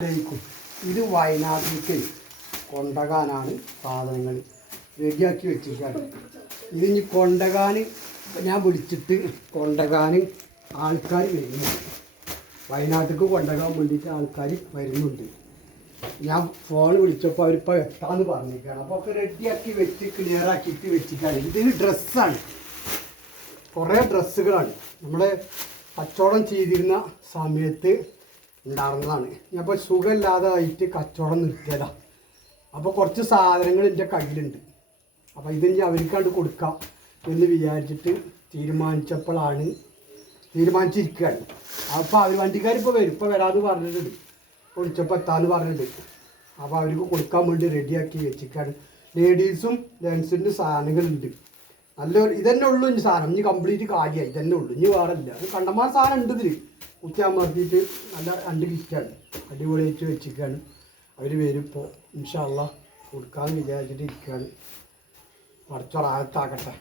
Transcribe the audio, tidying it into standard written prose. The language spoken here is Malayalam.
ഇത് വയനാട്ടിലേക്ക് കൊണ്ടുപോകാനാണ് സാധനങ്ങൾ റെഡിയാക്കി വെച്ചിരിക്കുകയാണ്. ഇതിനി കൊണ്ടുപോകാൻ ഞാൻ വിളിച്ചിട്ട് കൊണ്ടുപോകാൻ ആൾക്കാർ വരുന്നുണ്ട്. വയനാട്ടിലേക്ക് കൊണ്ടുപോകാൻ വേണ്ടിയിട്ട് ആൾക്കാർ വരുന്നുണ്ട്. ഞാൻ ഫോൺ വിളിച്ചപ്പോൾ അവരിപ്പോൾ എത്താമെന്ന് പറഞ്ഞിരിക്കുകയാണ്. അപ്പോൾ ഒക്കെ റെഡിയാക്കി വെച്ച് ക്ലിയറാക്കിയിട്ട് വെച്ചിട്ടാണ്. ഇതിന് ഡ്രസ്സാണ്, കുറേ ഡ്രസ്സുകളാണ് നമ്മൾ കച്ചവടം ചെയ്തിരുന്ന സമയത്ത് ഉണ്ടാകുന്നതാണ്. ഞാൻ ഇപ്പോൾ സുഖമില്ലാതായിട്ട് കച്ചവടം നിർത്തിയതാണ്. അപ്പോൾ കുറച്ച് സാധനങ്ങൾ എൻ്റെ കയ്യിലുണ്ട്. അപ്പോൾ ഇതിന് അവർക്കാണ്ട് കൊടുക്കാം എന്ന് വിചാരിച്ചിട്ട് തീരുമാനിച്ചിരിക്കുകയാണ്. അപ്പോൾ അവർ വണ്ടിക്കാരിപ്പോൾ വരും, ഇപ്പോൾ വരാമെന്ന് പറഞ്ഞിട്ടുണ്ട്. വിളിച്ചപ്പോൾ എത്താമെന്ന് പറഞ്ഞിട്ടുണ്ട്. അപ്പോൾ അവർക്ക് കൊടുക്കാൻ വേണ്ടി റെഡിയാക്കി വെച്ചിരിക്കുകയാണ്. ലേഡീസും ജെൻസിൻ്റെ സാധനങ്ങളുണ്ട്. നല്ലൊരു ഇതന്നെ ഉള്ളൂ. ഇനി സാധനം ഇനി കംപ്ലീറ്റ് കാര്യമായി ഇതന്നെ ഉള്ളൂ. ഇനി വേറെ ഇല്ല. അത് കണ്ടമാർ സാധനം ഉണ്ട്. ഇതിൽ കുത്തിയാമർത്തിയിട്ട് നല്ല 2 കിറ്റാണ് അടിപൊളിയായിട്ട് വെച്ചിരിക്കുകയാണ്. അവർ വരും ഇപ്പോൾ ഇൻഷാ അല്ലാഹ് കൊടുക്കാമെന്ന് വിചാരിച്ചിട്ട് ഇരിക്കുകയാണ്. പടച്ചോൻ റാഹത്താക്കട്ടെ.